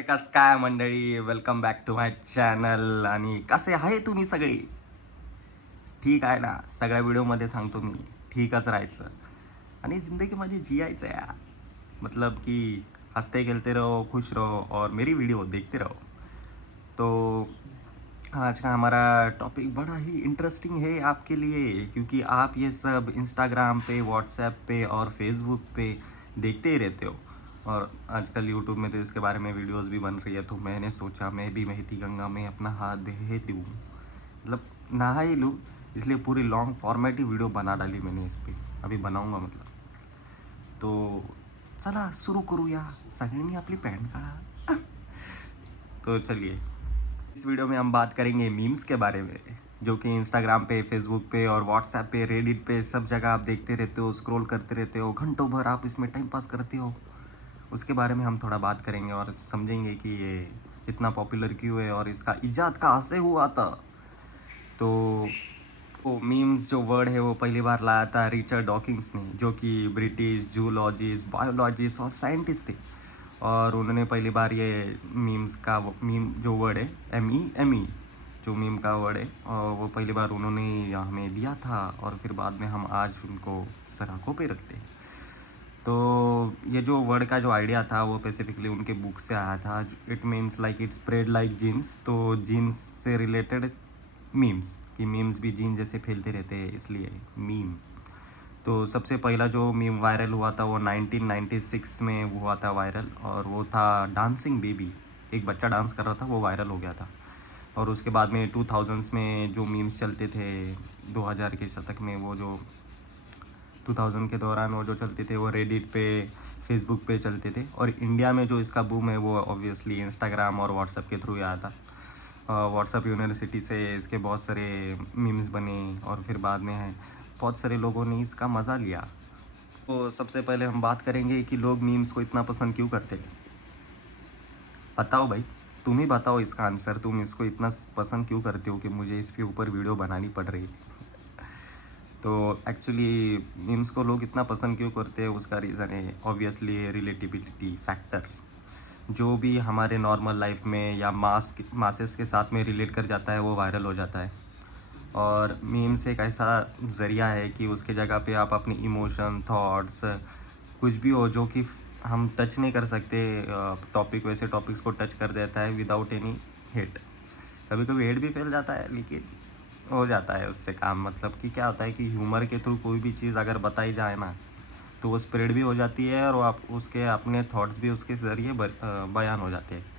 कसं काय मंडळी, welcome back to my channel. आणि कसे आहे तुम्ही सगळे? ठीक आहे ना? सगळ्या व्हिडिओमध्ये सांगतो मी, ठीकच राहायचं आणि जिंदगी माझी जियायचं है यार. मतलब कि हंसते खेलते रहो, खुश रहो और मेरी वीडियो देखते रहो. तो आज का हमारा टॉपिक बड़ा ही इंटरेस्टिंग है आपके लिए, क्योंकि आप ये सब इंस्टाग्राम पे, व्हाट्सएप पे और फेसबुक पे देखते ही रहते हो. और आजकल यूट्यूब में तो इसके बारे में वीडियोस भी बन रही है, तो मैंने सोचा मैं भी बहती गंगा में अपना हाथ बहे दूँ, मतलब नहा ही लूँ. इसलिए पूरी लॉन्ग फॉर्मेटिव वीडियो बना डाली मैंने इस पर. अभी बनाऊँगा मतलब. तो चला सुरू करूया. सगळ्यांनी आपली पॅन्ट काढा. तो चलिए, इस वीडियो में हम बात करेंगे मीम्स के बारे में, जो कि इंस्टाग्राम पे, फेसबुक पे और व्हाट्सएप पे, रेडिट पे सब जगह आप देखते रहते हो, स्क्रॉल करते रहते हो, घंटों भर आप इसमें टाइम पास करते हो. उसके बारे में हम थोड़ा बात करेंगे और समझेंगे कि ये इतना पॉपुलर क्यों है और इसका इजाद कहाँ से हुआ था. तो वो मीम्स जो वर्ड है वो पहली बार लाया था रिचर्ड डॉकिंस ने, जो कि ब्रिटिश जूलॉजिस्ट, बायोलॉजिस्ट और साइंटिस्ट थे. और उन्होंने पहली बार ये मीम्स का मीम जो वर्ड है एम ई जो मीम का वर्ड है, और वो पहली बार उन्होंने हमें दिया था. और फिर बाद में हम आज उनको सराखों पे रखते हैं. तो ये जो वर्ड का जो आइडिया था वो स्पेसिफिकली उनके बुक से आया था. It means like it spread like genes. तो जीन्स से रिलेटेड मीम्स, कि मीम्स भी जीन जैसे फैलते रहते हैं, इसलिए मीम. तो सबसे पहला जो मीम वायरल हुआ था वो 1996 में हुआ था वायरल, और वो था डांसिंग बेबी. एक बच्चा डांस कर रहा था, वो वायरल हो गया था. और उसके बाद में 2000s में जो मीम्स चलते थे, 2000 के शतक में, वो जो 2000 के दौरान वो जो चलते थे वो रेडिट पे, फेसबुक पे चलते थे. और इंडिया में जो इसका बूम है वो ऑब्वियसली इंस्टाग्राम और व्हाट्सएप के थ्रू आया था. व्हाट्सएप यूनिवर्सिटी से इसके बहुत सारे मीम्स बने, और फिर बाद में है बहुत सारे लोगों ने इसका मज़ा लिया. तो सबसे पहले हम बात करेंगे कि लोग मीम्स को इतना पसंद क्यों करते हैं. बताओ भाई, तुम ही बताओ इसका आंसर. तुम इसको इतना पसंद क्यों करते हो कि मुझे इसके ऊपर वीडियो बनानी पड़ रही है. तो एक्चुअली मीम्स को लोग इतना पसंद क्यों करते हैं, उसका रीज़न है ऑब्वियसली रिलेटिबिलिटी फैक्टर. जो भी हमारे नॉर्मल लाइफ में या मासेस के साथ में रिलेट कर जाता है वो वायरल हो जाता है. और मीम्स एक ऐसा ज़रिया है कि उसके जगह पे आप अपनी इमोशन, थॉट्स, कुछ भी हो जो कि हम टच नहीं कर सकते टॉपिक, वैसे टॉपिक्स को टच कर देता है विदाउट एनी हेट. कभी कभी हेट भी फैल जाता है, लेकिन हो जाता है उससे काम. मतलब कि क्या होता है कि ह्यूमर के थ्रू कोई भी चीज़ अगर बताई जाए ना, तो वो स्प्रेड भी हो जाती है, और वो आप उसके अपने थॉट्स भी उसके ज़रिए बयान हो जाते हैं.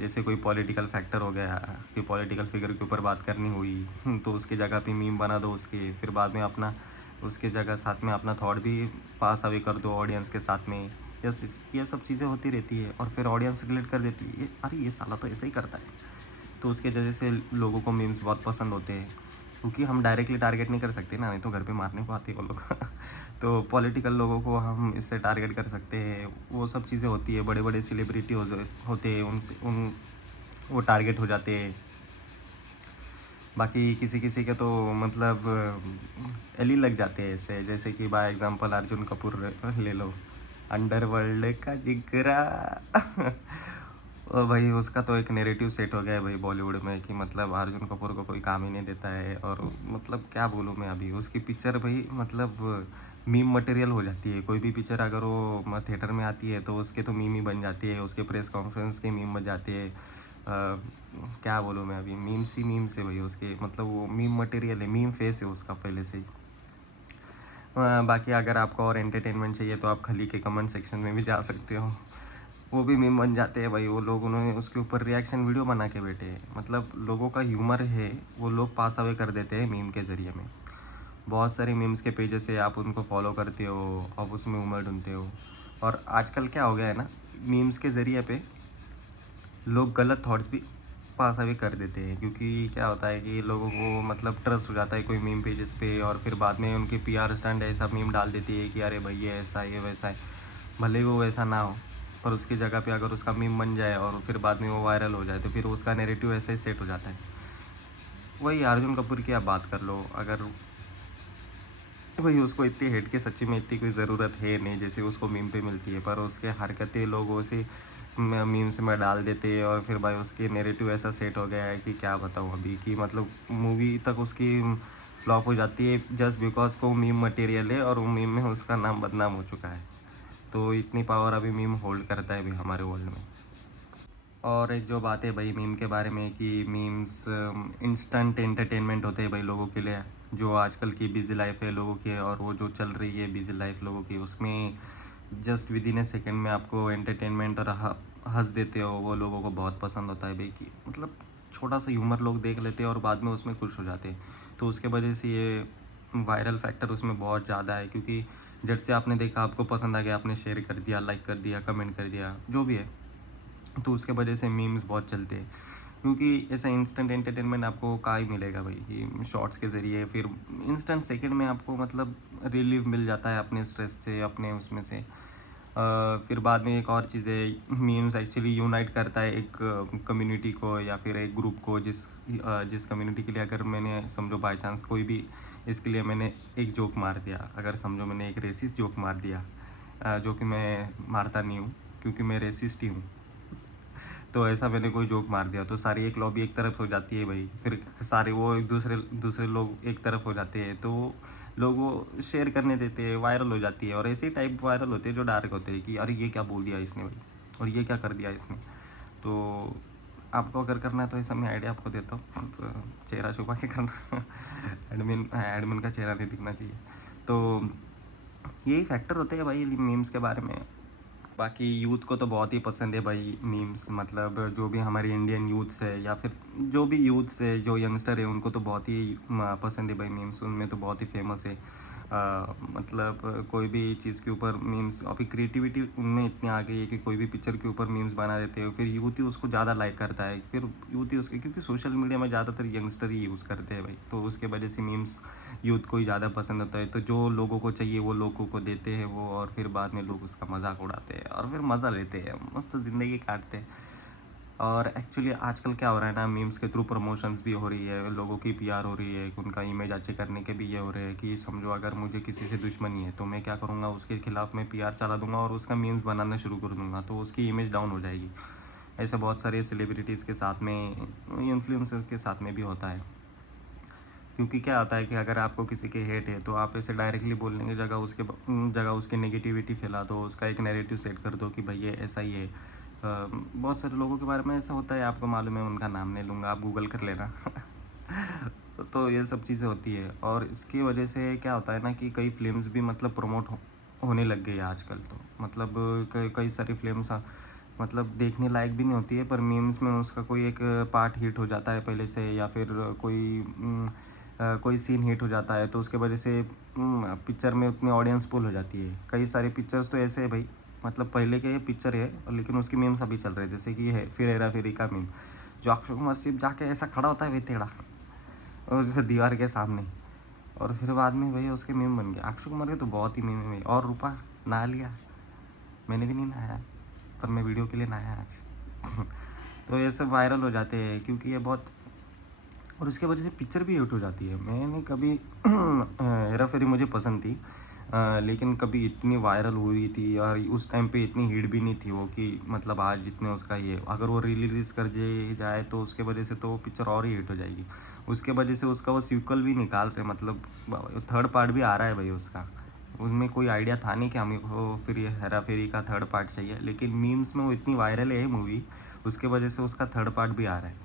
जैसे कोई पॉलिटिकल फैक्टर हो गया कि पॉलिटिकल फिगर के ऊपर बात करनी हुई, तो उसकी जगह पे मीम बना दो उसके, फिर बाद में अपना उसके जगह साथ में अपना थॉट भी पास अवे कर दो ऑडियंस के साथ में. ये सब चीज़ें होती रहती है, और फिर ऑडियंस रिलेट कर देती है, अरे ये साला तो ऐसे ही करता है. तो उसके वजह से लोगों को मीम्स बहुत पसंद होते हैं, क्योंकि हम डायरेक्टली टारगेट नहीं कर सकते ना, नहीं तो घर पे मारने को आते हैं वो लोग. तो पॉलिटिकल लोगों को हम इससे टारगेट कर सकते हैं. वो सब चीज़ें होती है, बड़े बड़े सेलिब्रिटी होते हैं, उनसे वो टारगेट हो जाते हैं. बाकी किसी किसी के तो मतलब एली लग जाते हैं ऐसे, जैसे कि बाय एग्जांपल अर्जुन कपूर ले लो, अंडरवर्ल्ड का जिगरा. और भाई उसका तो एक नेरेटिव सेट हो गया है भाई बॉलीवुड में, कि मतलब अर्जुन कपूर को कोई काम ही नहीं देता है. और मतलब क्या बोलूँ मैं, अभी उसकी पिक्चर भाई मतलब मीम मटेरियल हो जाती है. कोई भी पिक्चर अगर वो थिएटर में आती है तो उसके तो मीम ही बन जाती है, उसके प्रेस कॉन्फ्रेंस के मीम बन जाते हैं. क्या बोलूँ मैं, अभी मीम्स ही मीम्स है भाई उसके, मतलब वो मीम मटेरियल है, मीम फेस है उसका पहले से ही. बाकी अगर आपको और एंटरटेनमेंट चाहिए तो आप खली के कमेंट सेक्शन में भी जा सकते हो, वो भी मीम बन जाते हैं भाई. वो लोग उन्होंने उसके ऊपर रिएक्शन वीडियो बना के बैठे हैं. मतलब लोगों का ह्यूमर है, वो लोग पास अवे कर देते हैं मीम के ज़रिए में. बहुत सारे मीम्स के पेजेस है, आप उनको फॉलो करते हो, आप उसमें ह्यूमर ढूंढते हो. और आजकल क्या हो गया है ना, मीम्स के ज़रिए पे लोग गलत थॉट्स भी पास अवे कर देते हैं. क्योंकि क्या होता है कि लोगों को मतलब ट्रस्ट हो जाता है कोई मीम पेजेस पे, और फिर बाद में उनके पीआर स्टैंड ऐसा मीम डाल देती है कि अरे भाई ये ऐसा है, ये वैसा है. भले ही वो वैसा ना हो, पर उसकी जगह पे अगर उसका मीम बन जाए और फिर बाद में वो वायरल हो जाए, तो फिर उसका नेरेटिव ऐसे ही सेट हो जाता है. वही अर्जुन कपूर की आप बात कर लो, अगर भाई उसको इतनी हेट की सच्ची में इतनी कोई ज़रूरत है नहीं जैसे उसको मीम पे मिलती है, पर उसके हरकतें लोगों से मीम्स में डाल देते और फिर भाई उसकी नेरेटिव ऐसा सेट हो गया है कि क्या बताऊँ अभी, कि मतलब मूवी तक उसकी फ्लॉप हो जाती है जस्ट बिकॉज को मीम मटेरियल है और वो मीम में उसका नाम बदनाम हो चुका है। तो इतनी पावर अभी मीम होल्ड करता है अभी हमारे वर्ल्ड में। और एक जो बात है भाई मीम के बारे में कि मीम्स इंस्टेंट एंटरटेनमेंट होते हैं भाई लोगों के लिए, जो आजकल की बिजी लाइफ है लोगों की और वो जो चल रही है बिजी लाइफ लोगों की, उसमें just with in A second में आपको एंटरटेनमेंट और हंस देते हो, वो लोगों को बहुत पसंद होता है भाई। कि मतलब छोटा सा ह्यूमर लोग देख लेते हैं और बाद में उसमें खुश हो जाते हैं। तो उसके वजह से ये वायरल फैक्टर उसमें बहुत ज़्यादा है, क्योंकि जब से आपने देखा आपको पसंद आ गया, आपने शेयर कर दिया, लाइक कर दिया, कमेंट कर दिया, जो भी है, तो उसके वजह से मीम्स बहुत चलते हैं। क्योंकि ऐसा इंस्टेंट एंटरटेनमेंट आपको कहाँ ही मिलेगा भाई, कि शॉर्ट्स के ज़रिए फिर इंस्टेंट सेकंड में आपको मतलब रिलीफ मिल जाता है अपने स्ट्रेस से, अपने उसमें से। फिर बाद में एक और चीज़ है, मीम्स एक्चुअली यूनाइट करता है एक कम्युनिटी को या फिर एक ग्रुप को, जिस कम्युनिटी के लिए अगर मैंने समझो बाई चांस कोई भी इसके लिए मैंने एक जोक मार दिया, अगर समझो मैंने एक रेसिस्ट जोक मार दिया, जो कि मैं मारता नहीं हूँ क्योंकि मैं रेसिस्ट ही हूँ। तो ऐसा मैंने कोई जोक मार दिया तो सारी एक लॉबी एक तरफ हो जाती है भाई, फिर सारे वो एक दूसरे दूसरे लोग एक तरफ हो जाते हैं, तो लोग वो शेयर करने देते हैं, वायरल हो जाती है। और ऐसे टाइप वायरल होते हैं जो डार्क होते हैं कि अरे ये क्या बोल दिया इसने भाई, और ये क्या कर दिया इसने। तो आपको अगर करना है तो ऐसा मैं आइडिया आपको देता हूँ, तो चेहरा छुपा के करना। एडमिन एडमिन का चेहरा नहीं दिखना चाहिए। तो यही फैक्टर होते हैं भाई मीम्स के बारे में। बाकी यूथ को तो बहुत ही पसंद है भाई मीम्स, मतलब जो भी हमारी इंडियन यूथ्स है या फिर जो भी यूथ्स है, जो यंगस्टर है, उनको तो बहुत ही पसंद है भाई मीम्स, उनमें तो बहुत ही फेमस है। मतलब कोई भी चीज़ के ऊपर मीम्स, अभी क्रिएटिविटी उनमें इतनी आ गई है कि कोई भी पिक्चर के ऊपर मीम्स बना देते हो, फिर यूथ ही उसको ज़्यादा लाइक करता है, फिर यूथ ही उसके, क्योंकि सोशल मीडिया में ज़्यादातर यंगस्टर ही यूज़ करते हैं भाई, तो उसके वजह से मीम्स यूथ को ही ज़्यादा पसंद होता है। तो जो लोगों को चाहिए वो लोगों को देते हैं वो, और फिर बाद में लोग उसका मजाक उड़ाते हैं और फिर मज़ा लेते हैं, मस्त ज़िंदगी काटते हैं। और एक्चुअली आजकल क्या हो रहा है ना, मीम्स के थ्रू प्रमोशंस भी हो रही है, लोगों की पीआर हो रही है, उनका इमेज अच्छे करने के भी ये हो रहे हैं कि समझो अगर मुझे किसी से दुश्मनी है तो मैं क्या करूँगा, उसके खिलाफ़ मैं पीआर चला दूंगा और उसका मीम्स बनाना शुरू कर दूंगा, तो उसकी इमेज डाउन हो जाएगी। ऐसे बहुत सारे सेलिब्रिटीज़ के साथ में, इन्फ्लुएंसर्स के साथ में भी होता है। क्योंकि क्या होता है कि अगर आपको किसी के हेट है तो आप ऐसे डायरेक्टली बोलने की जगह जगह उसकी नेगेटिविटी फैला दो, उसका एक नैरेटिव सेट कर दो कि भाई ये ऐसा ही है। बहुत सारे लोगों के बारे में ऐसा होता है, आपको मालूम है, उनका नाम नहीं लूँगा, आप गूगल कर लेना। तो ये सब चीज़ें होती है और इसकी वजह से क्या होता है ना कि कई फिल्म्स भी मतलब प्रमोट होने लग गई है आजकल। तो मतलब कई कई सारी फिल्म्स मतलब देखने लायक भी नहीं होती है, पर मीम्स में उसका कोई एक पार्ट हिट हो जाता है पहले से, या फिर कोई सीन हिट हो जाता है, तो उसके वजह से पिक्चर में उतनी ऑडियंस पुल हो जाती है। कई सारे पिक्चर्स तो ऐसे है भाई, मतलब पहले के पिक्चर है और लेकिन उसकी मीम्स अभी चल रहे हैं, जैसे कि है फिर हेरा फेरी का मीम, जो अक्षय कुमार सिर्फ जाके ऐसा खड़ा होता है वे टेढ़ा, और जैसे दीवार के सामने, और फिर बाद में भाई उसके मीम बन गया। अक्षय कुमार के तो बहुत ही मीम है। और रूपा नहा लिया, मैंने भी नहीं नहाया, पर मैं वीडियो के लिए नहाया आज। तो ये सब वायरल हो जाते हैं क्योंकि ये बहुत, और उसके वजह से पिक्चर भी हिट हो जाती है। मैंने कभी हेरा फेरी मुझे पसंद थी, लेकिन कभी इतनी वायरल हुई थी और उस टाइम पे इतनी हिट भी नहीं थी वो, कि मतलब आज जितने उसका ये, अगर वो रिलीज कर जाए तो उसके वजह से तो वो पिक्चर और ही हिट हो जाएगी। उसके वजह से उसका वो सीक्वल भी निकाल रहे, मतलब थर्ड पार्ट भी आ रहा है भाई उसका। उनमें कोई आइडिया था नहीं कि हमें को फिर ये हेरा फेरी का थर्ड पार्ट चाहिए, लेकिन मीम्स में वो इतनी वायरल है मूवी, उसके वजह से उसका थर्ड पार्ट भी आ रहा है।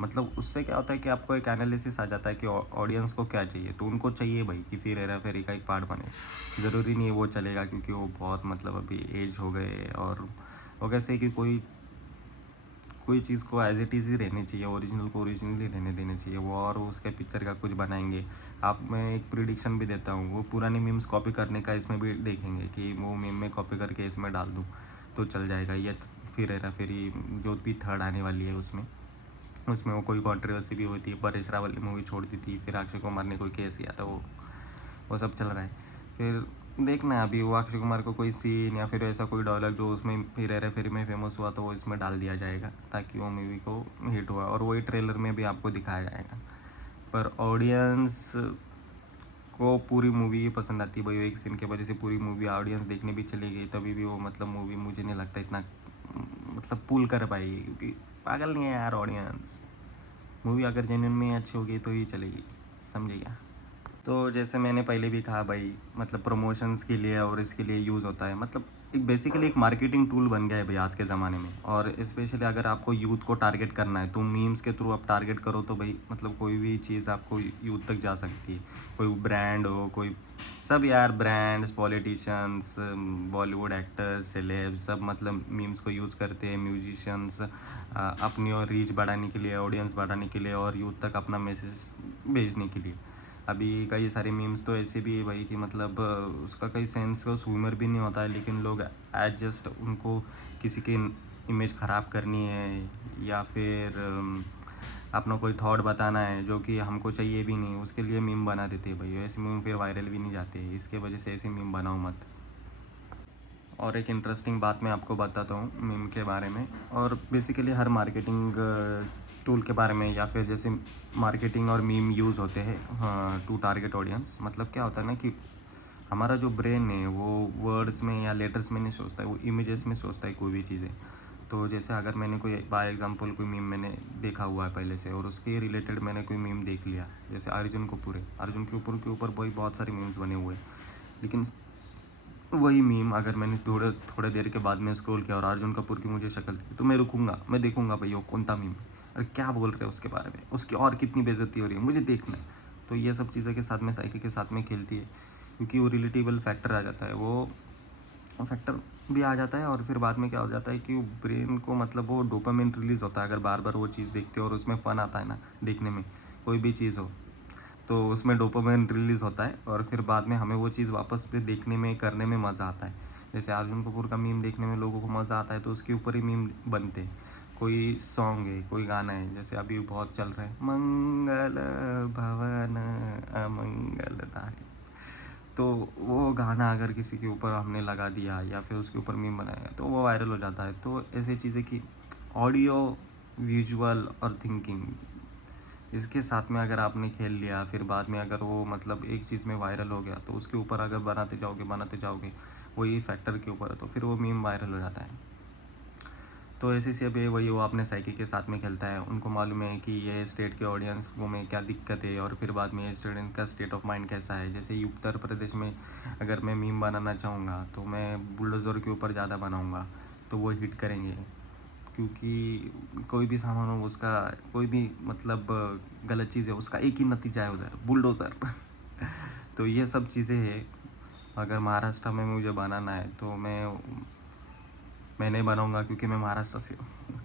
मतलब उससे क्या होता है कि आपको एक एनालिसिस आ जाता है कि ऑडियंस को क्या चाहिए, तो उनको चाहिए भाई कि फिर हेरा फेरी का एक पार्ट बने। ज़रूरी नहीं है वो चलेगा क्योंकि वो बहुत मतलब अभी एज हो गए, और वो कैसे कि कोई कोई चीज़ को एज इट इज़ ही रहनी चाहिए, ओरिजिनल को ओरिजिनली रहने देनी चाहिए वो, और वो उसके पिक्चर का कुछ बनाएंगे। आप, मैं एक प्रिडिक्शन भी देता हूँ, वो पुरानी मीम्स कॉपी करने का इसमें भी देखेंगे कि वो मीम में कॉपी करके इसमें डाल दूँ तो चल जाएगा ये। फिर हेरा फेरी जो भी थर्ड आने वाली है उसमें, उसमें वो कोई कंट्रोवर्सी भी हुई थी, परेश रावल ने मूवी छोड़ दी थी, फिर अक्षय कुमार ने कोई केस किया था, वो सब चल रहा है। फिर देखना है अभी वो अक्षय कुमार को कोई सीन या फिर ऐसा कोई डायलॉग जो उसमें फिर हेरा फेरी में फेमस हुआ तो वो इसमें डाल दिया जाएगा ताकि वो मूवी को हिट हुआ, और वही ट्रेलर में भी आपको दिखाया जाएगा। पर ऑडियंस को पूरी मूवी पसंद आती है भाई, एक सीन की वजह से पूरी मूवी ऑडियंस देखने भी चली गई, तभी भी वो मतलब मूवी मुझे नहीं लगता इतना मतलब पुल कर पाएगी, क्योंकि पागल नहीं है यार ऑडियंस। मूवी अगर जेन्युइन में अच्छी होगी तो ही चलेगी, समझे क्या। तो जैसे मैंने पहले भी कहा भाई, मतलब प्रमोशंस के लिए और इसके लिए यूज़ होता है, मतलब एक बेसिकली एक मार्केटिंग टूल बन गया है भाई आज के ज़माने में। और स्पेशली अगर आपको यूथ को टारगेट करना है तो मीम्स के थ्रू आप टारगेट करो तो भाई मतलब कोई भी चीज़ आपको यूथ तक जा सकती है। कोई ब्रांड हो, कोई सब यार, brands, politicians, Bollywood actors, celebs, सब मतलब मीम्स को यूज़ करते हैं। म्यूजिशियंस अपनी और रीच बढ़ाने के लिए, ऑडियंस बढ़ाने के लिए और यूथ तक अपना मैसेज भेजने के लिए। अभी कई सारे मीम्स तो ऐसे भी है भाई कि मतलब उसका कई सेंस का ह्यूमर भी नहीं होता है, लेकिन लोग एज जस्ट उनको किसी की इमेज ख़राब करनी है या फिर अपना कोई थॉट बताना है जो कि हमको चाहिए भी नहीं, उसके लिए मीम बना देते हैं भाई। ऐसे मीम फिर वायरल भी नहीं जाते, इसके वजह से ऐसे मीम बनाओ मत। और एक इंटरेस्टिंग बात मैं आपको बताता हूँ मीम के बारे में, और बेसिकली हर मार्केटिंग टूल के बारे में, या फिर जैसे मार्केटिंग और मीम यूज़ होते हैं टू टारगेट ऑडियंस। मतलब क्या होता है ना कि हमारा जो ब्रेन है वो वर्ड्स में या लेटर्स में नहीं सोचता है, वो इमेजेस में सोचता है कोई भी चीज़ें। तो जैसे अगर मैंने कोई बाय एग्जांपल कोई मीम मैंने देखा हुआ है पहले से और उसके रिलेटेड मैंने कोई मीम देख लिया, जैसे अर्जुन कपूर है, अर्जुन कपूर के ऊपर वही बहुत सारे मीम्स बने हुए हैं, लेकिन वही मीम अगर मैंने थोड़े थोड़े देर के बाद में स्क्रॉल किया और अर्जुन कपूर की मुझे शक्ल दिखी तो मैं रुकूंगा, मैं देखूंगा भाई वो कौन सा मीम है, अरे क्या बोल रहे हैं उसके बारे में, उसकी और कितनी बेइज्जती हो रही है, मुझे देखना है। तो ये सब चीज़ें के साथ में साइकी के साथ में खेलती है, क्योंकि वो रिलेटेबल फैक्टर आ जाता है, वो फैक्टर भी आ जाता है। और फिर बाद में क्या हो जाता है कि वो ब्रेन को मतलब वो डोपामिन रिलीज़ होता है अगर बार बार वो चीज़ देखते हो और उसमें फ़न आता है ना देखने में, कोई भी चीज़ हो तो उसमें डोपामाइन रिलीज़ होता है और फिर बाद में हमें वो चीज़ वापस से देखने में, करने में मज़ा आता है। जैसे अर्जुन कपूर का मीम देखने में लोगों को मज़ा आता है तो उसके ऊपर ही मीम बनते हैं। कोई सॉन्ग है, कोई गाना है, जैसे अभी बहुत चल रहा है मंगल भवन अमंगलदायक, तो वो गाना अगर किसी के ऊपर हमने लगा दिया या फिर उसके ऊपर मीम बनाया तो वो वायरल हो जाता है। तो ऐसी चीज़ें कि ऑडियो, विजुअल और थिंकिंग, इसके साथ में अगर आपने खेल लिया, फिर बाद में अगर वो मतलब एक चीज़ में वायरल हो गया तो उसके ऊपर अगर बनाते जाओगे वही फैक्टर के ऊपर, तो फिर वो मीम वायरल हो जाता है। तो ऐसे से अभी वही वो अपने साइकी के साथ में खेलता है, उनको मालूम है कि ये स्टेट के ऑडियंस को में क्या दिक्कत है और फिर बाद में ये स्टूडेंट का स्टेट ऑफ माइंड कैसा है। जैसे उत्तर प्रदेश में अगर मैं मीम बनाना चाहूँगा तो मैं बुलडोज़र के ऊपर ज़्यादा बनाऊँगा तो वो हिट करेंगे, क्योंकि कोई भी सामान हो उसका, कोई भी मतलब गलत चीज़ है उसका एक ही नतीजा है उधर, बुलडोज़र। तो ये सब चीज़ें हैं। अगर महाराष्ट्र में मुझे बनाना है तो मैं नहीं बनाऊंगा क्योंकि मैं महाराष्ट्र से हूँ।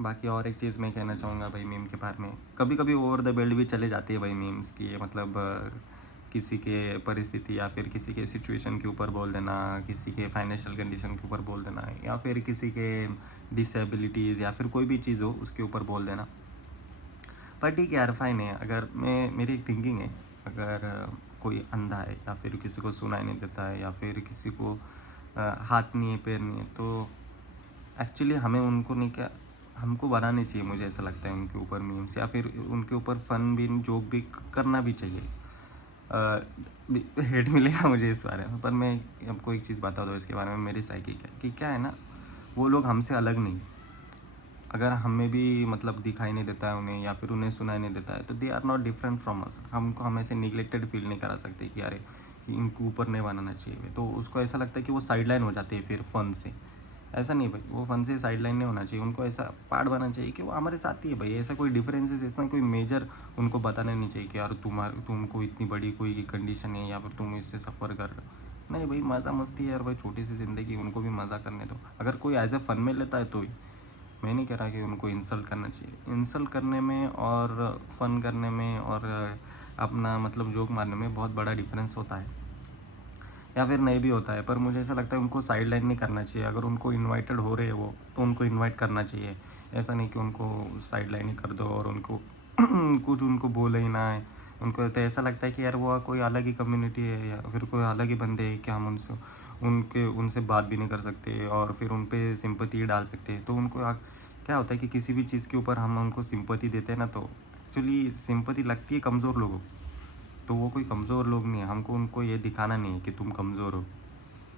बाकी और एक चीज़ मैं कहना चाहूँगा भाई मीम के बारे में, कभी कभी ओवर द बेल्ट भी चले जाती है भाई मीम्स की, मतलब किसी के परिस्थिति या फिर किसी के सिचुएशन के ऊपर बोल देना, किसी के फाइनेंशियल कंडीशन के ऊपर बोल देना, या फिर किसी के डिसेबिलिटीज़ या फिर कोई भी चीज़ हो उसके ऊपर बोल देना। पर ठीक है यार, फाइन है। अगर मैं, मेरी एक थिंकिंग है, अगर कोई अंधा है या फिर किसी को सुनाई नहीं देता है या फिर किसी को हाथ नहीं है, पैर नहीं है, तो एक्चुअली हमें उनको नहीं, क्या हमको बनानी चाहिए, मुझे ऐसा लगता है उनके ऊपर मीम्स, या फिर उनके ऊपर फ़न भी, जोक भी करना भी चाहिए। हेट मिलेगा मुझे इस बारे में, पर मैं आपको एक चीज़ बता दूँ इसके बारे में, मेरी साइकी क्या कि क्या है ना, वो लोग हमसे अलग नहीं। अगर हमें भी मतलब दिखाई नहीं देता है उन्हें या फिर उन्हें सुनाई नहीं देता है तो they are not different from us. हमको हमें से निगलेक्टेड फील नहीं करा सकते कि अरे इनके ऊपर नहीं बनाना चाहिए, तो उसको ऐसा लगता है कि वो साइडलाइन हो जाते हैं फिर फ़न से। ऐसा नहीं भाई, वो फ़न से साइडलाइन नहीं होना चाहिए, उनको ऐसा पार्ट बनाना चाहिए कि वो हमारे साथ ही है भाई। ऐसा कोई डिफरेंसेस, इसमें कोई मेजर उनको बताना नहीं चाहिए कि यार तुमको इतनी बड़ी कोई कंडीशन है या फिर तुम इससे सफ़र कर रहे हो। नहीं भाई, मज़ा मस्ती है यार भाई, छोटी सी ज़िंदगी, उनको भी मज़ा करने दो। अगर कोई एज ए फ़न में लेता है तो ही, मैं नहीं कह रहा कि उनको इंसल्ट करना चाहिए। इंसल्ट करने में और फ़न करने में और अपना मतलब जोक मारने में बहुत बड़ा डिफरेंस होता है, या फिर नहीं भी होता है। पर मुझे ऐसा लगता है उनको साइड लाइन नहीं करना चाहिए। अगर उनको इनवाइटेड हो रहे हैं वो, तो उनको इनवाइट करना चाहिए। ऐसा नहीं कि उनको साइड लाइन ही कर दो और उनको कुछ उनको बोले ही ना है। उनको तो ऐसा लगता है कि यार वो कोई अलग ही कम्युनिटी है या फिर कोई अलग ही बंदे हैं, क्या हम उनसे बात भी नहीं कर सकते और फिर उन पे सिंपैथी डाल सकते हैं। तो उनको क्या होता है कि किसी भी चीज़ के ऊपर हम उनको सिंपैथी देते हैं ना, तो एक्चुअली सिंपैथी लगती है कमज़ोर लोगों को। तो वो कोई कमज़ोर लोग नहीं है, हमको उनको ये दिखाना नहीं है कि तुम कमज़ोर हो,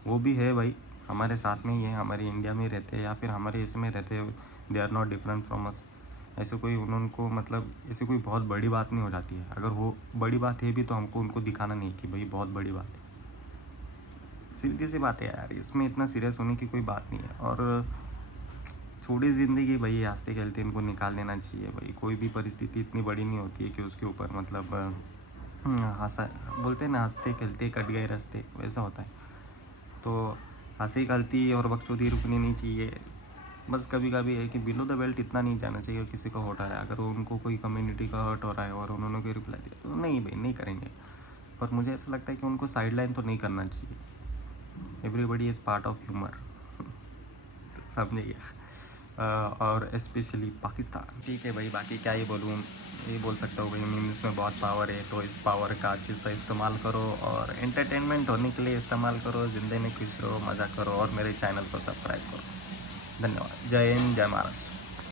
वो भी है भाई, हमारे साथ में ही है, हमारे इंडिया में रहते हैं या फिर हमारे इसमें रहते हैं, they are not different from us. ऐसे कोई उनको मतलब ऐसे कोई बहुत बड़ी बात नहीं हो जाती है। अगर वो बड़ी बात है भी तो हमको उनको दिखाना नहीं कि भाई बहुत बड़ी बात है। सीधी सी बात है यार, इसमें इतना सीरियस होने की कोई बात नहीं है। और छोटी ज़िंदगी भाई, हंसते खेलते इनको निकाल देना चाहिए भाई। कोई भी परिस्थिति इतनी बड़ी नहीं होती है कि उसके ऊपर मतलब हंसा बोलते हैं ना, हंसते खेलते कट गए रास्ते, वैसा होता है। तो हंसी गलती और बकचोदी रुकनी नहीं चाहिए। बस कभी कभी है कि बिलो द बेल्ट इतना नहीं जाना चाहिए। किसी को हर्ट है, अगर उनको कोई कम्युनिटी का हर्ट हो रहा है और उन्होंने कोई रिप्लाई दिया तो नहीं भाई, नहीं करेंगे। पर मुझे ऐसा लगता है कि उनको साइड लाइन तो नहीं करना चाहिए। Everybody is part of humour, समझिए। और स्पेशली पाकिस्तान। ठीक है भाई, बाकी क्या ही बोलूँ, यही बोल सकता हूँ भाई, मीम्स में बहुत पावर है, तो इस पावर का अच्छी तरह इस्तेमाल करो और एंटरटेनमेंट होने के लिए इस्तेमाल करो। ज़िंदगी में खुश रहो, मज़ा करो और मेरे चैनल को सब्सक्राइब करो। धन्यवाद। जय हिंद, जय महाराष्ट्र।